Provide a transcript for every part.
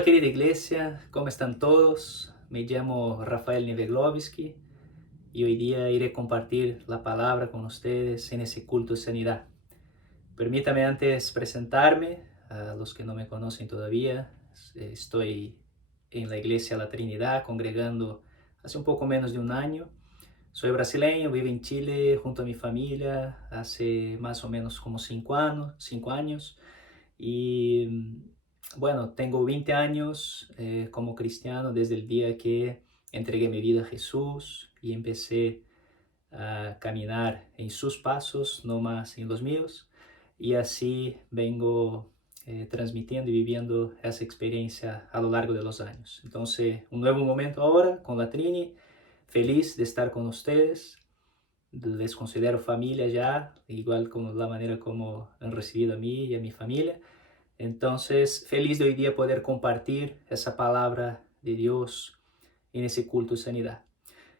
Hola querida iglesia, ¿cómo están todos? Me llamo Rafael Niveglovsky y hoy día iré a compartir la palabra con ustedes en ese culto de sanidad. Permítame antes presentarme a los que no me conocen todavía. Estoy en la iglesia La Trinidad congregando hace un poco menos de un año. Soy brasileño, vivo en Chile junto a mi familia hace más o menos como 5 años. Y bueno, tengo 20 años como cristiano desde el día que entregué mi vida a Jesús y empecé a caminar en sus pasos, no más en los míos. Y así vengo transmitiendo y viviendo esa experiencia a lo largo de los años. Entonces, un nuevo momento ahora con la Trini. Feliz de estar con ustedes. Les considero familia ya, igual como la manera como han recibido a mí y a mi familia. Entonces, feliz de hoy día poder compartir esa palabra de Dios en ese culto de sanidad.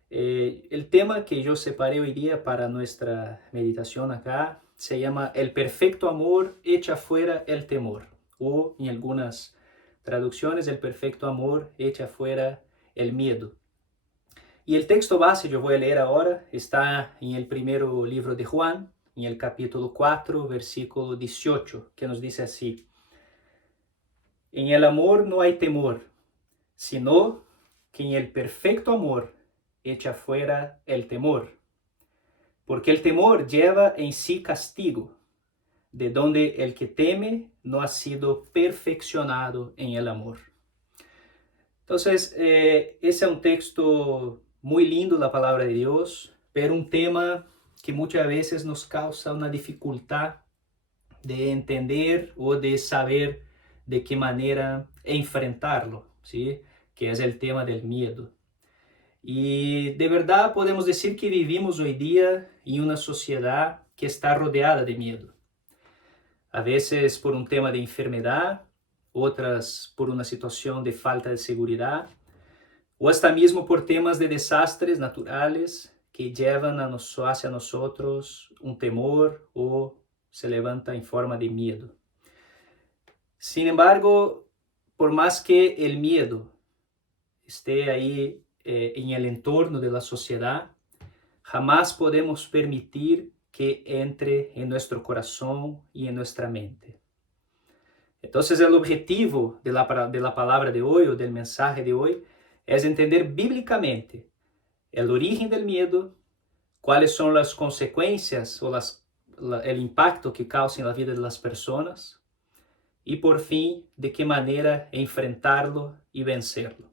El tema que yo separé hoy día para nuestra meditación acá se llama El perfecto amor echa fuera el temor, o en algunas traducciones, el perfecto amor echa fuera el miedo. Y el texto base, yo voy a leer ahora, está en el primer libro de Juan, en el capítulo 4, versículo 18, que nos dice así: En el amor no hay temor, sino que en el perfecto amor echa fuera el temor, porque el temor lleva en sí castigo, de donde el que teme no ha sido perfeccionado en el amor. Entonces, ese es un texto muy lindo, la palabra de Dios, pero un tema que muchas veces nos causa una dificultad de entender o de saber de qué manera enfrentarlo, ¿sí? Que es el tema del miedo. Y de verdad podemos decir que vivimos hoy día en una sociedad que está rodeada de miedo. A veces por un tema de enfermedad, otras por una situación de falta de seguridad, o hasta mismo por temas de desastres naturales que llevan hacia nosotros un temor o se levanta en forma de miedo. Sin embargo, por más que el miedo esté ahí en el entorno de la sociedad, jamás podemos permitir que entre en nuestro corazón y en nuestra mente. Entonces, el objetivo de la palabra de hoy o del mensaje de hoy es entender bíblicamente el origen del miedo, cuáles son las consecuencias o el impacto que causa en la vida de las personas y por fin de qué manera enfrentarlo y vencerlo.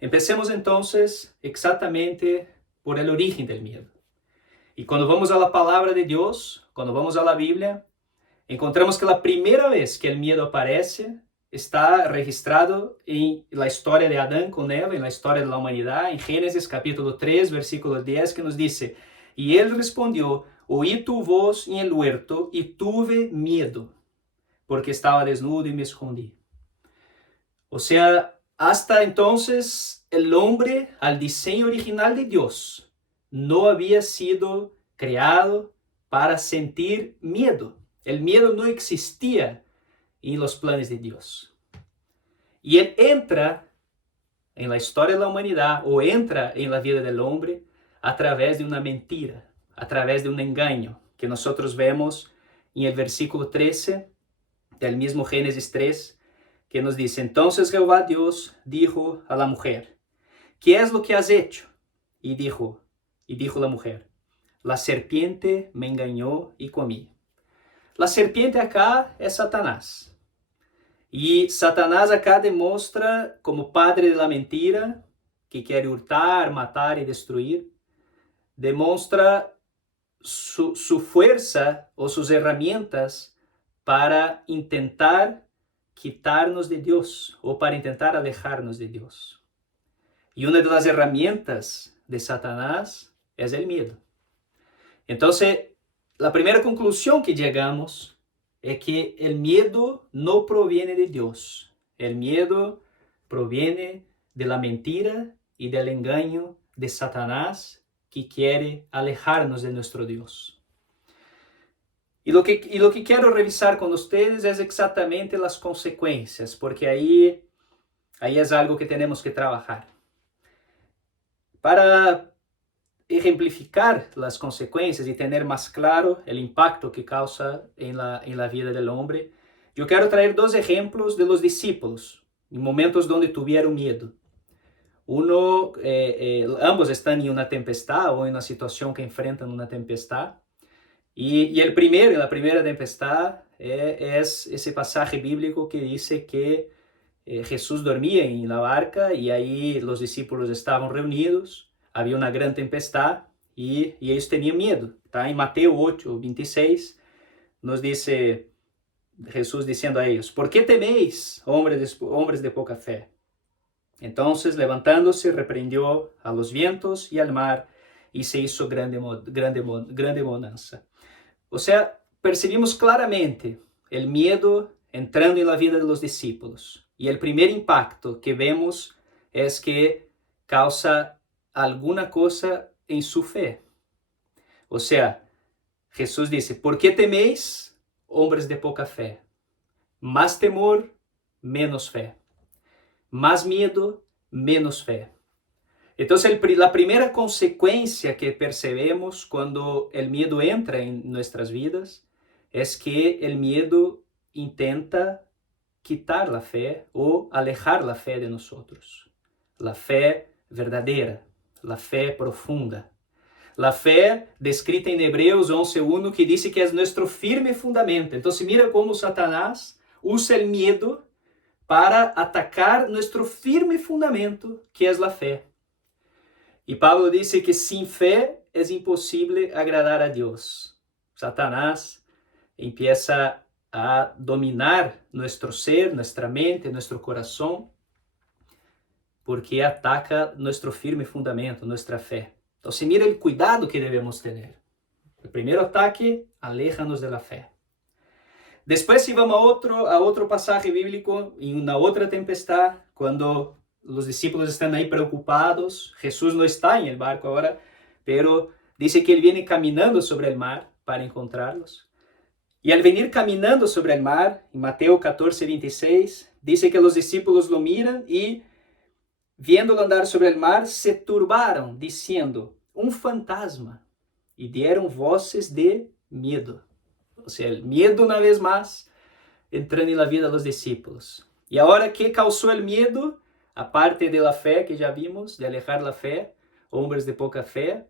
Empecemos entonces exactamente por el origen del miedo. Y cuando vamos a la palabra de Dios, cuando vamos a la Biblia, encontramos que la primera vez que el miedo aparece está registrado en la historia de Adán con Eva, en la historia de la humanidad, en Génesis capítulo 3, versículo 10, que nos dice: Y él respondió: Oí tu voz en el huerto y tuve miedo, porque estaba desnudo y me escondí. O sea, hasta entonces el hombre, al diseño original de Dios, no había sido creado para sentir miedo. El miedo no existía en los planes de Dios. Y él entra en la historia de la humanidad o entra en la vida del hombre a través de una mentira, a través de un engaño, que nosotros vemos en el versículo 13 del mismo Génesis 3, que nos dice: Entonces Jehová Dios dijo a la mujer: ¿Qué es lo que has hecho? Y dijo la mujer: La serpiente me engañó y comí. La serpiente acá es Satanás. Y Satanás acá demuestra como padre de la mentira, que quiere hurtar, matar y destruir. Demuestra su fuerza o sus herramientas para intentar quitarnos de Dios o para intentar alejarnos de Dios. Y una de las herramientas de Satanás es el miedo. Entonces, la primera conclusión que llegamos es que el miedo no proviene de Dios. El miedo proviene de la mentira y del engaño de Satanás, que quiere alejarnos de nuestro Dios. Y lo que quiero revisar con ustedes es exactamente las consecuencias, porque ahí Ahí es algo que tenemos que trabajar. Para ejemplificar las consecuencias y tener más claro el impacto que causa en la vida del hombre, yo quiero traer dos ejemplos de los discípulos en momentos donde tuvieron miedo. Ambos están en una tempestad o en una situación que enfrentan una tempestad. Y el primero, en la primera tempestad, es ese pasaje bíblico que dice que Jesús dormía en la barca y ahí los discípulos estaban reunidos, había una gran tempestad y ellos tenían miedo. Está en Mateo 8, 26, nos dice Jesús diciendo a ellos: ¿por qué teméis, hombres de poca fe? Entonces, levantándose, reprendió a los vientos y al mar y se hizo grande bonanza. O sea, percibimos claramente el miedo entrando en la vida de los discípulos. Y el primer impacto que vemos es que causa alguna cosa en su fe. O sea, Jesús dice: ¿por qué teméis, hombres de poca fe? Más temor, menos fe. Más miedo, menos fe. Entonces, la primera consecuencia que percebemos cuando el miedo entra en nuestras vidas es que el miedo intenta quitar la fe o alejar la fe de nosotros. La fe verdadera, la fe profunda. La fe descrita en Hebreos 11:1 que dice que es nuestro firme fundamento. Entonces, mira cómo Satanás usa el miedo para atacar nuestro firme fundamento, que es la fe. Y Pablo dice que sin fe es imposible agradar a Dios. Satanás empieza a dominar nuestro ser, nuestra mente, nuestro corazón, porque ataca nuestro firme fundamento, nuestra fe. Entonces, mira el cuidado que debemos tener. El primer ataque, aléjanos de la fe. Después, si vamos a otro pasaje bíblico, en una otra tempestad, cuando los discípulos están ahí preocupados, Jesús no está en el barco ahora, pero dice que él viene caminando sobre el mar para encontrarlos. Y al venir caminando sobre el mar, en Mateo 14:26, dice que los discípulos lo miran y, viéndolo andar sobre el mar, se turbaron, diciendo: un fantasma, y dieron voces de miedo. O sea, el miedo una vez más entrando en la vida de los discípulos. Y ahora, ¿qué causó el miedo? Aparte de la fe que ya vimos, de alejar la fe, hombres de poca fe,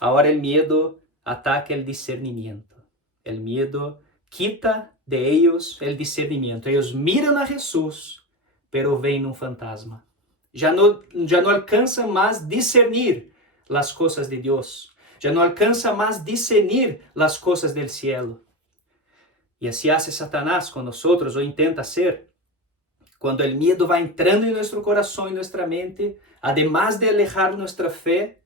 ahora el miedo ataca el discernimiento. El miedo quita de ellos el discernimiento. Ellos miran a Jesús, pero ven un fantasma. Ya no alcanzan más discernir las cosas de Dios. Ya no alcanza más discernir las cosas del cielo. Y así hace Satanás con nosotros, o intenta hacer. Cuando el miedo va entrando en nuestro corazón y nuestra mente, además de alejar nuestra fe,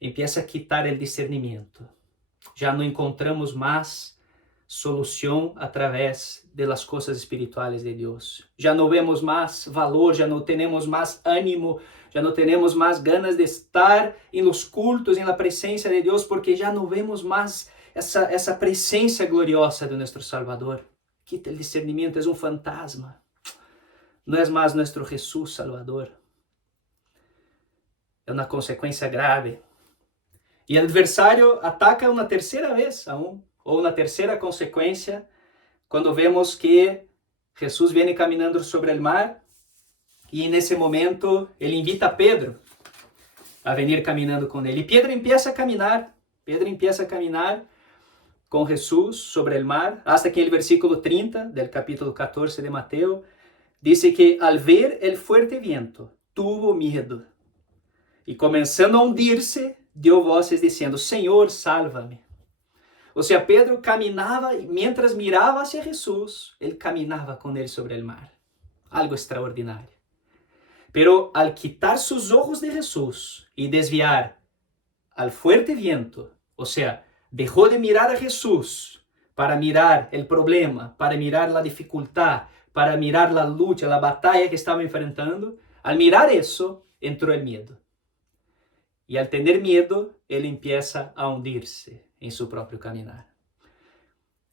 empieza a quitar el discernimiento. Ya no encontramos más solución a través de las cosas espirituales de Dios. Ya no vemos más valor, ya no tenemos más ánimo, ya no tenemos más ganas de estar en los cultos, en la presencia de Dios, porque ya no vemos más essa presença gloriosa de nuestro Salvador. Quita el discernimiento, es un fantasma. No es más nuestro Jesús Salvador. É uma consequência grave. E o adversário ataca uma terceira vez aún, ou uma terceira consequência, quando vemos que Jesus vem caminhando sobre o mar e nesse momento ele invita a Pedro a venir caminhando com ele. E Pedro empieza a caminhar. Com Jesús sobre el mar, hasta que el versículo 30 del capítulo 14 de Mateo dice que al ver el fuerte viento, tuvo miedo y comenzando a hundirse, dio voces diciendo: Señor, sálvame. O sea, Pedro caminaba y mientras miraba hacia Jesús, él caminaba con él sobre el mar. Algo extraordinario. Pero al quitar sus ojos de Jesús y desviar al fuerte viento, o sea, dejó de mirar a Jesús para mirar el problema, para mirar la dificultad, para mirar la lucha, la batalla que estaba enfrentando. Al mirar eso, entró el miedo. Y al tener miedo, él empieza a hundirse en su propio caminar.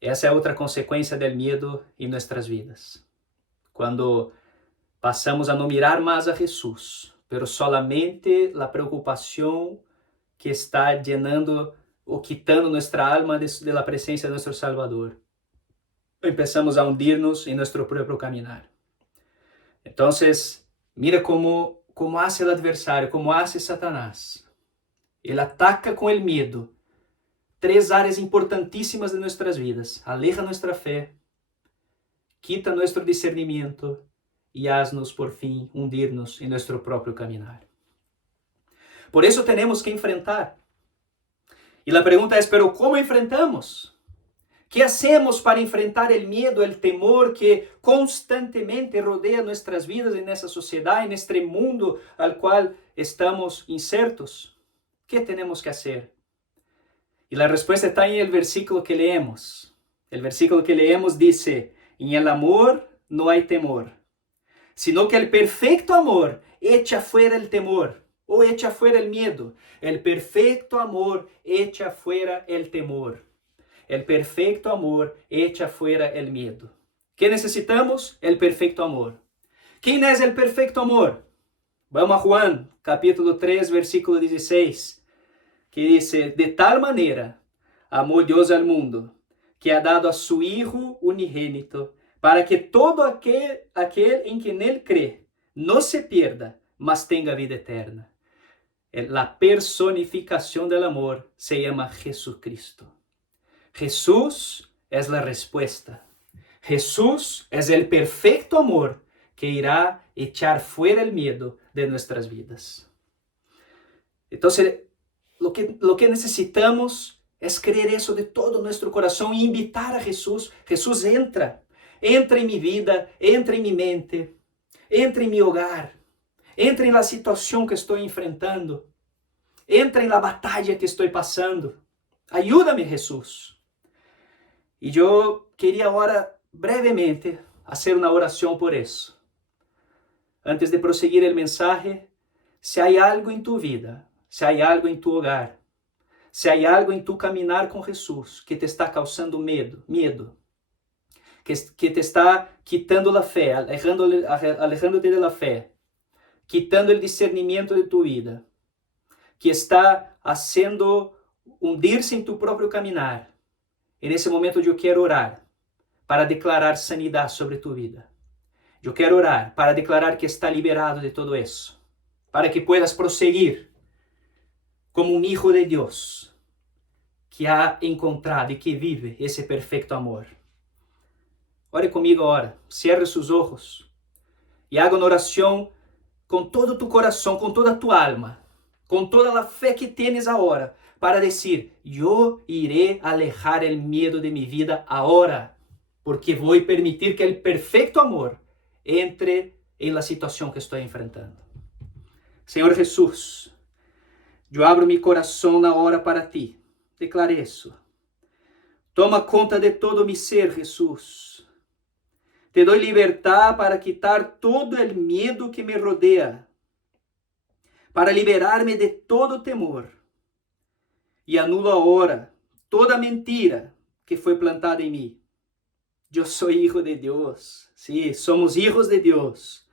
Esa es otra consecuencia del miedo en nuestras vidas. Cuando Passamos a não mirar mais a Jesus, pero solamente a preocupação que está llenando o quitando nuestra alma de la presencia de nuestro Salvador. Empezamos a hundirnos en nuestro propio caminar. Entonces, mira cómo hace el adversario, cómo hace Satanás. Él ataca con el miedo 3 áreas importantísimas de nuestras vidas. Aleja nuestra fe, quita nuestro discernimiento y haznos por fin hundirnos en nuestro propio caminar. Por eso tenemos que enfrentar. Y la pregunta es, ¿pero cómo enfrentamos? ¿Qué hacemos para enfrentar el miedo, el temor que constantemente rodea nuestras vidas en esa sociedad, en este mundo al cual estamos insertos? ¿Qué tenemos que hacer? Y la respuesta está en el versículo que leemos. El versículo que leemos dice, en el amor no hay temor, sino que el perfecto amor echa fuera el temor o echa fuera el miedo. El perfecto amor echa fuera el temor. El perfecto amor echa fuera el miedo. ¿Qué necesitamos? El perfecto amor. ¿Quién es el perfecto amor? Vamos a Juan, capítulo 3, versículo 16, que dice, de tal manera amó Dios al mundo, que ha dado a su Hijo unigénito, para que todo aquel en quien Él cree no se pierda, mas tenga vida eterna. La personificación del amor se llama Jesucristo. Jesús es la respuesta. Jesús es el perfecto amor que irá echar fuera el miedo de nuestras vidas. Entonces, lo que necesitamos es creer eso de todo nuestro corazón y invitar a Jesús. Jesús entra en mi vida, entra en mi mente, entra en mi hogar, entra en la situación que estoy enfrentando, entra en la batalla que estoy pasando. Ayúdame, Jesús. Y yo quería ahora brevemente hacer una oración por eso. Antes de proseguir el mensaje, si hay algo en tu vida, si hay algo en tu hogar, si hay algo en tu caminar con Jesús que te está causando miedo, que te está quitando la fe, alejándote de la fe, quitando el discernimiento de tu vida, que está haciendo hundirse en tu propio caminar, en ese momento yo quiero orar para declarar sanidad sobre tu vida. Yo quiero orar para declarar que está liberado de todo eso, para que puedas proseguir como un hijo de Dios que ha encontrado y que vive ese perfecto amor. Ore conmigo ahora, cierre sus ojos y haga una oración con todo tu corazón, con toda tu alma, con toda la fe que tienes ahora, para decir, yo iré a alejar el miedo de mi vida ahora, porque voy a permitir que el perfecto amor entre en la situación que estoy enfrentando. Señor Jesús, yo abro mi corazón ahora para ti. Declare eso. Toma conta de todo mi ser, Jesús. Te doy libertad para quitar todo el miedo que me rodea, para liberarme de todo temor. Y anulo ahora toda mentira que fue plantada en mí. Yo soy hijo de Dios. Sí, somos hijos de Dios.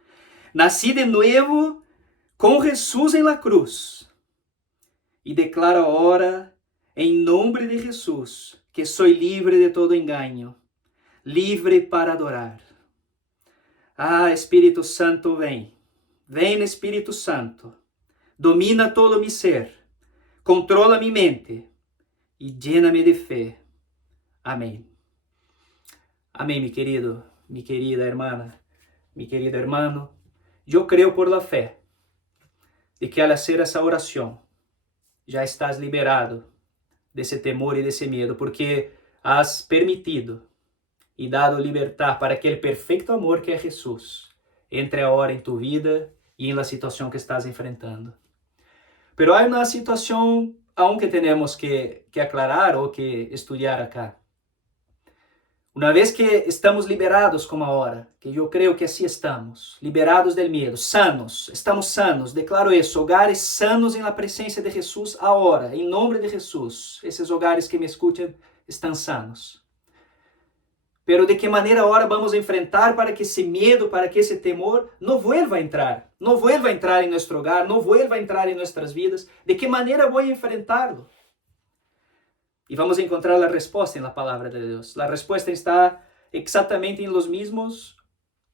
Nací de nuevo con Jesús en la cruz. Y declaro ahora, en nombre de Jesús, que soy libre de todo engaño, libre para adorar. Ah, Espíritu Santo, ven. Ven, Espíritu Santo. Domina todo mi ser. Controla mi mente y lléname de fe. Amén. Amén, mi querido, mi querida hermana, mi querido hermano. Yo creo por la fe de que al hacer esa oración ya estás liberado de ese temor y de ese miedo, porque has permitido y dado libertad para que el perfecto amor que es Jesús entre ahora en tu vida y en la situación que estás enfrentando. Pero hay una situación aún que tenemos que aclarar o que estudiar acá. Una vez que estamos liberados como ahora, que yo creo que así estamos, liberados del miedo, sanos, estamos sanos, declaro eso, hogares sanos en la presencia de Jesús ahora, en nombre de Jesús. Esos hogares que me escuchan están sanos. Pero de qué manera ahora vamos a enfrentar para que ese miedo, para que ese temor no vuelva a entrar, no vuelva a entrar en nuestro hogar, no vuelva a entrar en nuestras vidas? ¿De qué manera voy a enfrentarlo? Y vamos a encontrar la respuesta en la palabra de Dios. La respuesta está exactamente en los mismos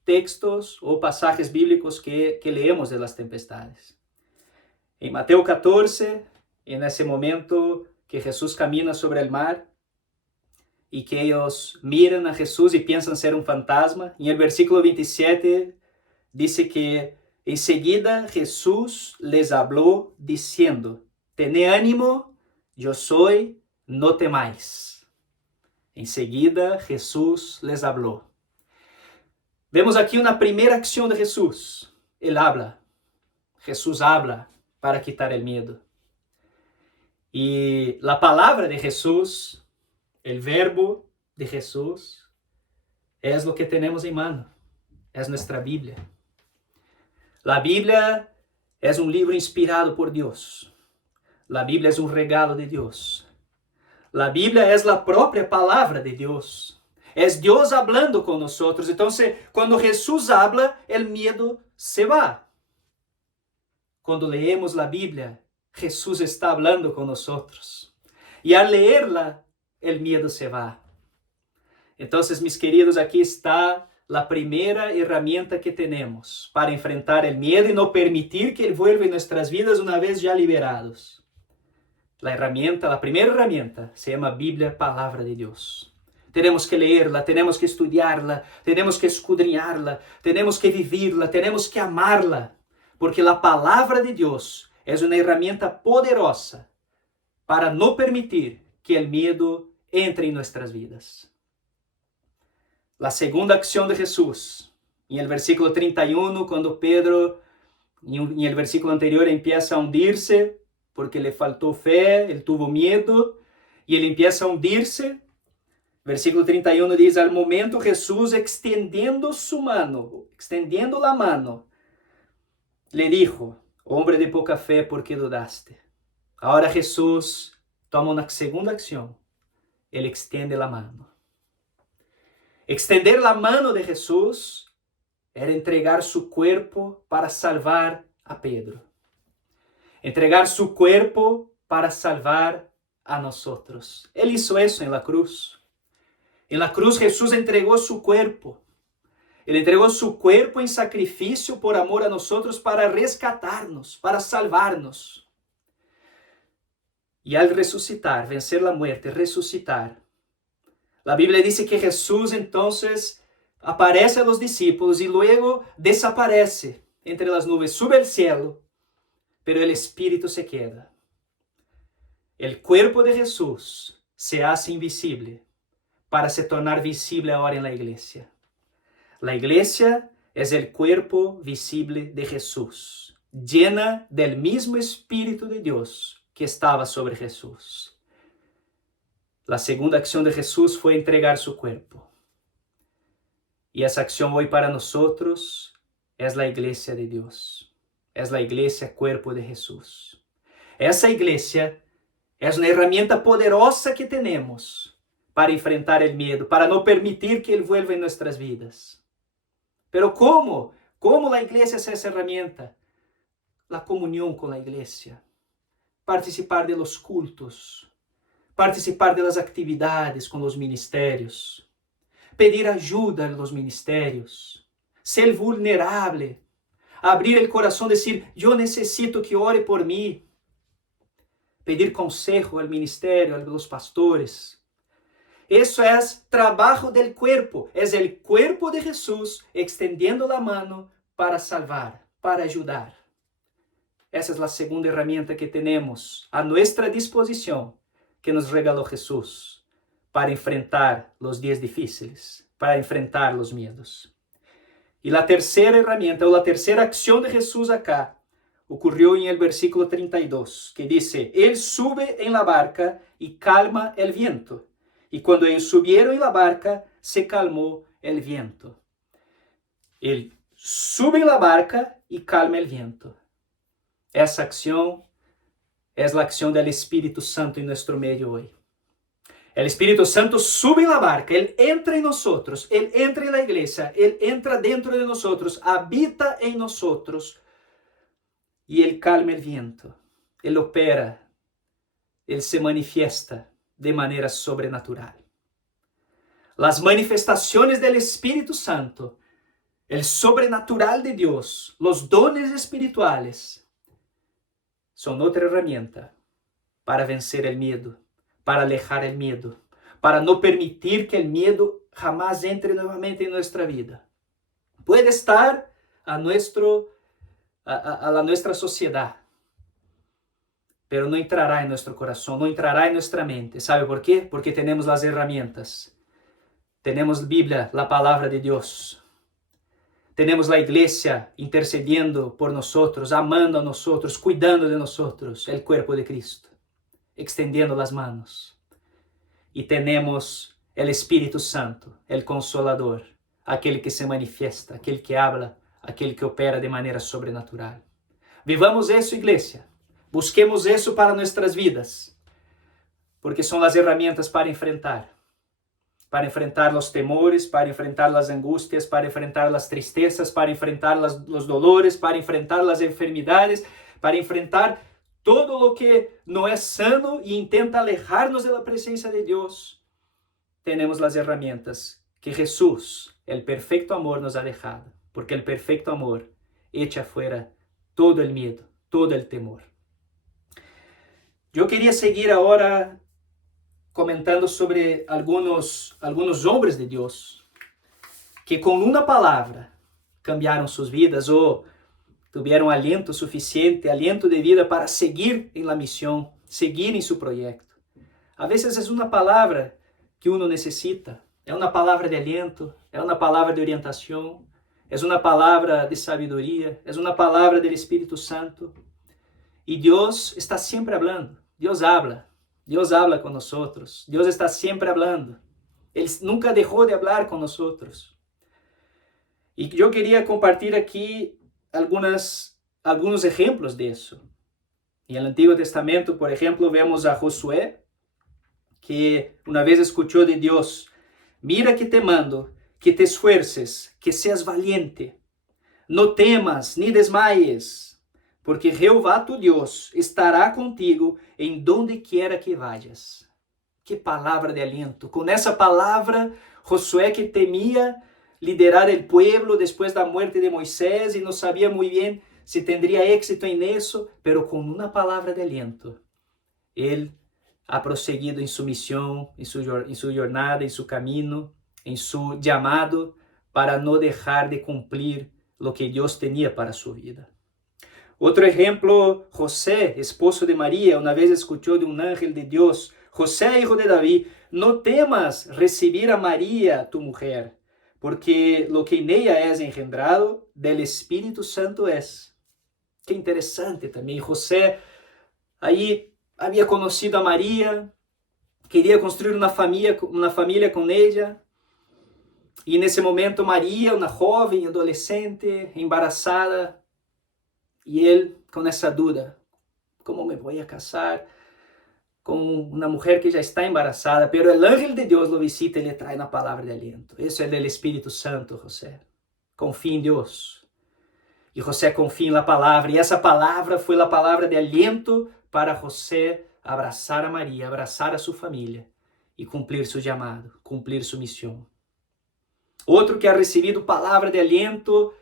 textos o pasajes bíblicos que leemos de las tempestades. En Mateo 14, en ese momento que Jesús camina sobre el mar y que ellos miran a Jesús y piensan ser un fantasma, en el versículo 27 dice que enseguida Jesús les habló diciendo: tened ánimo, yo soy, no temáis. Enseguida Jesús les habló. Vemos aquí una primera acción de Jesús. Él habla. Jesús habla para quitar el miedo. Y la palabra de Jesús, el verbo de Jesús, es lo que tenemos en mano. Es nuestra Biblia. La Biblia es un libro inspirado por Dios. La Biblia es un regalo de Dios. La Biblia es la propia palabra de Dios. Es Dios hablando con nosotros. Entonces, cuando Jesús habla, el miedo se va. Cuando leemos la Biblia, Jesús está hablando con nosotros. Y al leerla, el miedo se va. Entonces, mis queridos, aquí está la primera herramienta que tenemos para enfrentar el miedo y no permitir que él vuelva en nuestras vidas una vez ya liberados. La primera herramienta se llama Biblia, palabra de Dios. Tenemos que leerla, tenemos que estudiarla, tenemos que escudriñarla, tenemos que vivirla, tenemos que amarla, porque la palabra de Dios es una herramienta poderosa para no permitir que el miedo entre en nuestras vidas. La segunda acción de Jesús, en el versículo 31, cuando Pedro, en el versículo anterior, empieza a hundirse, porque le faltó fe, él tuvo miedo, y él empieza a hundirse. Versículo 31 dice: al momento Jesús, extendiendo la mano, le dijo: hombre de poca fe, ¿por qué dudaste? Ahora Jesús toma una segunda acción. Él extiende la mano. Extender la mano de Jesús era entregar su cuerpo para salvar a Pedro. Entregar su cuerpo para salvar a nosotros. Él hizo eso en la cruz. En la cruz Jesús entregó su cuerpo. Él entregó su cuerpo en sacrificio por amor a nosotros para rescatarnos, para salvarnos. Y al resucitar, vencer la muerte, resucitar, la Biblia dice que Jesús entonces aparece a los discípulos y luego desaparece entre las nubes, sube al cielo, pero el Espíritu se queda. El cuerpo de Jesús se hace invisible para se tornar visible ahora en la iglesia. La iglesia es el cuerpo visible de Jesús, llena del mismo Espíritu de Dios que estaba sobre Jesús. La segunda acción de Jesús fue entregar su cuerpo. Y esa acción hoy para nosotros es la iglesia de Dios. Es la iglesia, cuerpo de Jesús. Esa iglesia es una herramienta poderosa que tenemos para enfrentar el miedo, para no permitir que él vuelva en nuestras vidas. Pero ¿cómo? ¿Cómo la iglesia es esa herramienta? La comunión con la iglesia. Participar de los cultos. Participar de las actividades con los ministerios. Pedir ayuda en los ministerios. Ser vulnerable. Abrir el corazón, decir: yo necesito que ore por mí. Pedir consejo al ministerio, a los pastores. Eso es trabajo del cuerpo. Es el cuerpo de Jesús extendiendo la mano para salvar, para ayudar. Esa es la segunda herramienta que tenemos a nuestra disposición, que nos regaló Jesús para enfrentar los días difíciles, para enfrentar los miedos. Y la tercera herramienta, o la tercera acción de Jesús acá, ocurrió en el versículo 32, que dice: él sube en la barca y calma el viento. Y cuando ellos subieron en la barca, se calmó el viento. Él sube en la barca y calma el viento. Esa acción es la acción del Espíritu Santo en nuestro medio hoy. El Espíritu Santo sube en la barca, Él entra en nosotros, Él entra en la iglesia, Él entra dentro de nosotros, habita en nosotros y Él calma el viento, Él opera, Él se manifiesta de manera sobrenatural. Las manifestaciones del Espíritu Santo, el sobrenatural de Dios, los dones espirituales, son otra herramienta para vencer el miedo, para alejar el miedo, para no permitir que el miedo jamás entre nuevamente en nuestra vida. Puede estar a la nuestra sociedad, pero no entrará en nuestro corazón, no entrará en nuestra mente. ¿Sabe por qué? Porque tenemos las herramientas. Tenemos Biblia, la palabra de Dios. Tenemos la iglesia intercediendo por nosotros, amando a nosotros, cuidando de nosotros, el cuerpo de Cristo, extendiendo las manos. Y tenemos el Espíritu Santo, el Consolador, aquel que se manifiesta, aquel que habla, aquel que opera de manera sobrenatural. Vivamos eso, iglesia. Busquemos eso para nuestras vidas, porque son las herramientas para enfrentar los temores, para enfrentar las angustias, para enfrentar las tristezas, para enfrentar los dolores, para enfrentar las enfermedades, para enfrentar todo lo que no es sano y intenta alejarnos de la presencia de Dios. Tenemos las herramientas que Jesús, el perfecto amor, nos ha dejado, porque el perfecto amor echa fuera todo el miedo, todo el temor. Yo quería seguir ahora comentando sobre algunos hombres de Dios que con una palabra cambiaron sus vidas o tuvieron aliento suficiente, aliento de vida para seguir en la misión, seguir en su proyecto. A veces es una palabra que uno necesita, es una palabra de aliento, es una palabra de orientación, es una palabra de sabiduría, es una palabra del Espíritu Santo. Y Dios está siempre hablando, Dios habla con nosotros, Dios está siempre hablando. Él nunca dejó de hablar con nosotros. Y yo quería compartir aquí algunos ejemplos de eso. En el Antiguo Testamento, por ejemplo, vemos a Josué, que una vez escuchó de Dios: mira que te mando, que te esfuerces, que seas valiente, no temas ni desmayes, porque Jehová tu Dios estará contigo en donde quiera que vayas. Qué palabra de aliento. Con esa palabra, Josué, que temía liderar el pueblo después de la muerte de Moisés y no sabía muy bien si tendría éxito en eso, pero con una palabra de aliento, él ha proseguido en su misión, en su jornada, en su camino, en su llamado, para no dejar de cumplir lo que Dios tenía para su vida. Otro ejemplo, José, esposo de María, una vez escuchó de un ángel de Dios: José, hijo de David, no temas recibir a María, tu mujer, porque lo que en ella es engendrado del Espíritu Santo es. Qué interesante también. José ahí había conocido a María, quería construir una familia con ella, y en ese momento María, una joven, adolescente, embarazada, y él con esa duda: ¿cómo me voy a casar con una mujer que ya está embarazada? Pero el ángel de Dios lo visita y le trae una palabra de aliento. Eso es del Espíritu Santo, José. Confía en Dios. Y José confía en la palabra, y esa palabra fue la palabra de aliento para José abrazar a María, abrazar a su familia y cumplir su llamado, cumplir su misión. Otro que ha recibido palabra de aliento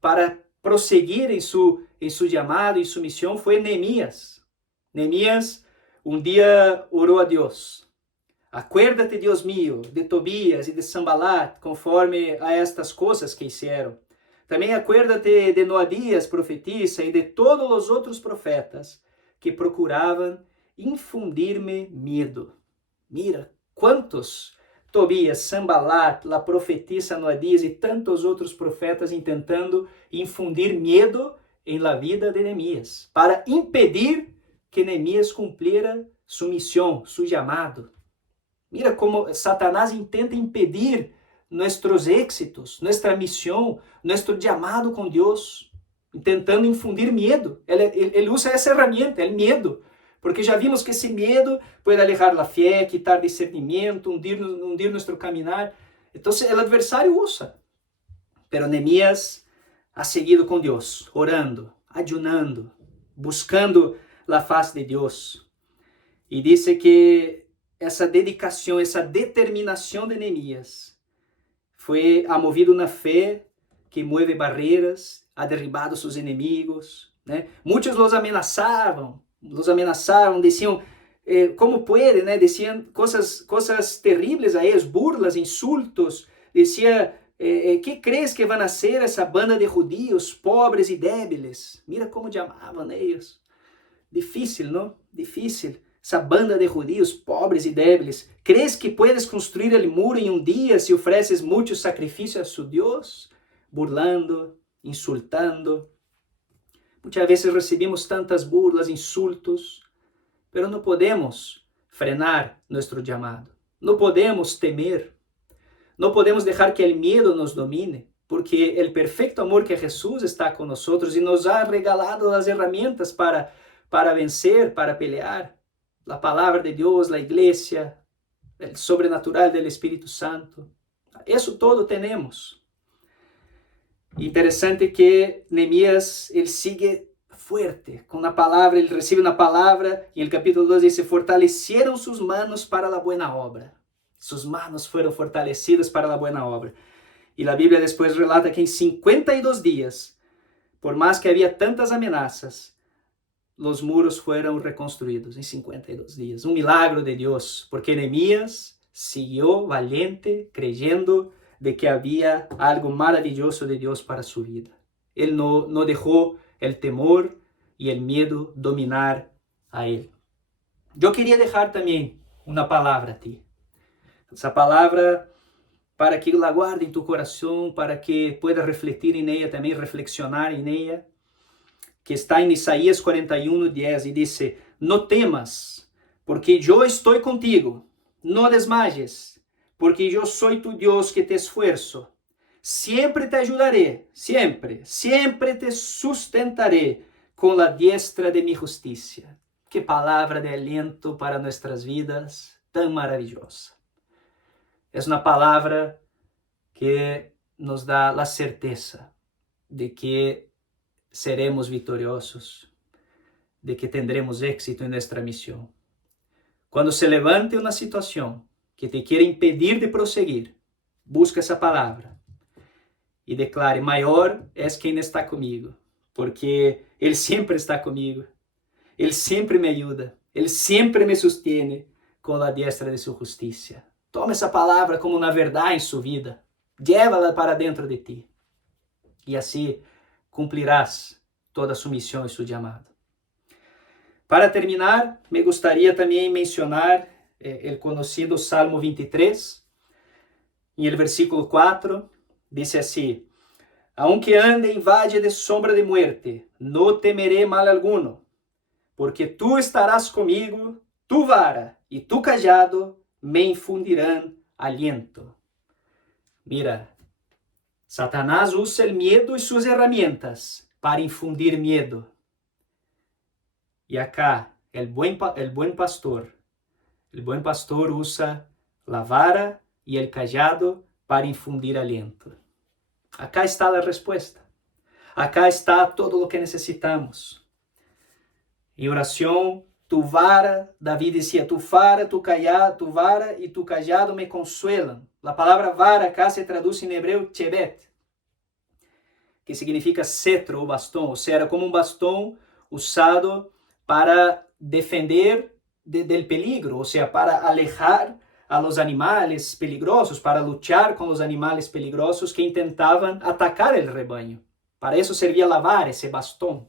para proseguir en su llamado y su misión fue Nehemías. Nehemías un día oró a Dios: acuérdate, Dios mío, de Tobías y de Sanballat, conforme a estas cosas que hicieron. También acuérdate de Noadías, profetisa, y de todos los otros profetas que procuraban infundirme miedo. Mira, cuántos: Tobías, Sanballat, la profetisa Noadías y tantos otros profetas intentando infundir miedo en la vida de Nehemías, para impedir que Nehemías cumpliera su misión, su llamado. Mira cómo Satanás intenta impedir nuestros éxitos, nuestra misión, nuestro llamado con Dios, intentando infundir miedo. Ele usa essa herramienta, el miedo, Porque já vimos que esse medo pode alejar a fé, quitar discernimento, hundir nosso caminhar. Então, o adversário usa. Pero Neemías ha seguido com Deus, orando, ayunando, buscando a face de Deus. E disse que essa dedicação, essa determinação de Neemías ha movido na fé que mueve barreiras, ha derribado seus inimigos. Né? Muitos los ameaçavam, diziam, como pode, né? Diziam coisas terríveis a eles, burlas, insultos. Dizia, que crees que vão ser essa banda de judíos pobres e débiles? Mira como chamavam eles. Difícil, não? Difícil. Essa banda de judíos pobres e débiles. ¿Crees que puedes construir o muro em um dia se ofereces muitos sacrifícios a su Deus? Burlando, insultando. Muitas vezes recebemos tantas burlas, insultos, pero não podemos frenar nosso chamado. Não podemos temer. Não podemos deixar que o medo nos domine, porque o perfeito amor que Jesus está com nós e nos ha regalado as ferramentas para vencer, para pelear. A palavra de Deus, a igreja, o sobrenatural do Espírito Santo. Isso todo temos. Interessante que Neemías, ele sigue fuerte com a palavra, ele recebe uma palavra, e no capítulo 2 diz, fortaleceram suas manos para a boa obra. Suas manos foram fortalecidas para a boa obra. E a Bíblia depois relata que em 52 dias, por mais que havia tantas ameaças, os muros foram reconstruídos em 52 dias. Um milagre de Deus, porque Neemías siguió valiente, creyendo de que havia algo maravilhoso de Deus para sua vida. Ele não deixou o temor e o medo dominar a ele. Eu queria deixar também uma palavra a ti. Essa palavra para que la guarde em tu coração, para que puedas refletir em ella também, reflexionar em ella, que está em Isaías 41:10 e diz: não temas, porque eu estou contigo, não desmayes, porque eu sou tu Deus que te esfuerzo. Sempre te ajudaré, sempre te sustentaré com a diestra de mi justicia. Que palavra de aliento para nossas vidas, tão maravilhosa. É uma palavra que nos dá a certeza de que seremos vitoriosos, de que tendremos éxito em nossa missão. Quando se levante uma situação que te quiera impedir de prosseguir, busca essa palavra e declare: maior és quem está comigo, porque Ele sempre está comigo, Ele sempre me ajuda, Ele sempre me sostiene com a diestra de sua justiça. Toma essa palavra como uma verdade em sua vida, llévala para dentro de ti, e assim cumprirás toda a sua missão e seu chamado. Para terminar, me gostaria também mencionar o conhecido Salmo 23, em el versículo 4, diz assim: aunque ande em valle de sombra de muerte, no temeré mal alguno, porque tu estarás comigo, tu vara e tu cajado me infundirán aliento. Mira, Satanás usa o medo e suas ferramentas para infundir medo. E acá, o buen pastor usa a vara e o cajado para infundir aliento. Acá está a resposta. Acá está todo o que necessitamos. Em oração, tu vara, Davi dizia, tu vara e tu cajado me consuelam. A palavra vara acá se traduz em hebreu chebet, que significa cetro ou bastão, ou seja, era como um bastão usado para defender del peligro, ou seja, para alejar a los animales peligrosos, para luchar com os animales peligrosos que intentavam atacar o rebanho. Para isso servia a vara, esse bastão.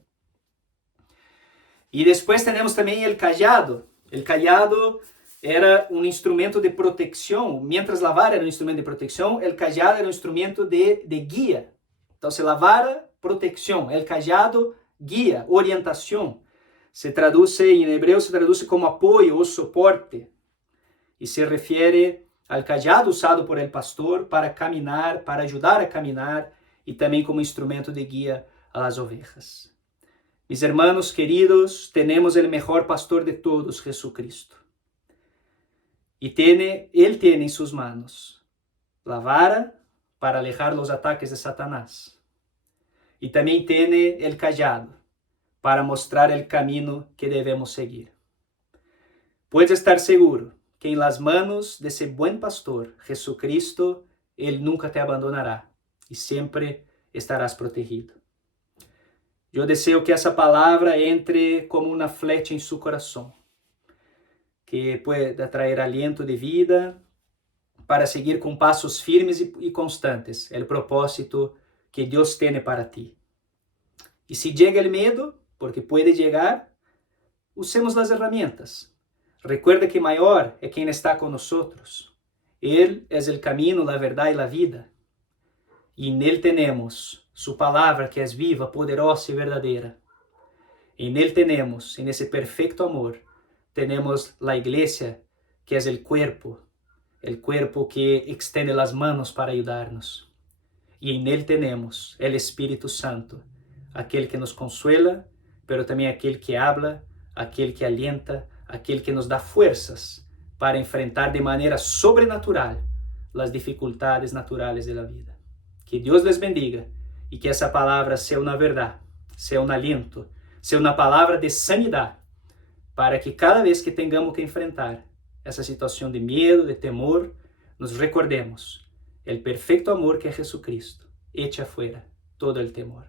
E depois temos também o cajado. O cajado era um instrumento de proteção. Mientras a vara era um instrumento de proteção, o cajado era um instrumento de guia. Então, a vara, proteção. O cajado, guia, orientação. Se traduz, em hebreu, se traduz como apoio ou soporte. E se refere ao cajado usado por el pastor para caminhar, para ajudar a caminhar, e também como instrumento de guia às ovelhas. Mis hermanos queridos, tenemos el mejor pastor de todos, Jesucristo. Y Él tiene en sus manos la vara para alejar los ataques de Satanás. Y también tiene el callado para mostrar el camino que debemos seguir. Puedes estar seguro que en las manos de ese buen pastor, Jesucristo, Él nunca te abandonará y siempre estarás protegido. Yo deseo que esa palabra entre como una flecha en su corazón, que pueda traer aliento de vida para seguir con pasos firmes y constantes el propósito que Dios tiene para ti. Y si llega el miedo, porque puede llegar, usemos las herramientas. Recuerda que mayor es quien está con nosotros. Él es el camino, la verdad y la vida. Y en Él tenemos su palabra que es viva, poderosa y verdadera. En Él tenemos, en ese perfecto amor, tenemos la iglesia que es el cuerpo que extiende las manos para ayudarnos. Y en Él tenemos el Espíritu Santo, aquel que nos consuela, pero también aquel que habla, aquel que alienta, aquel que nos da fuerzas para enfrentar de manera sobrenatural las dificultades naturales de la vida. Que Dios les bendiga y que esa palabra sea una verdad, sea un aliento, sea una palabra de sanidad, para que cada vez que tengamos que enfrentar essa situação de medo, de temor, nos recordemos el perfecto amor que é Jesucristo, echa afuera todo el temor.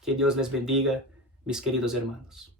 Que Deus les bendiga, mis queridos hermanos.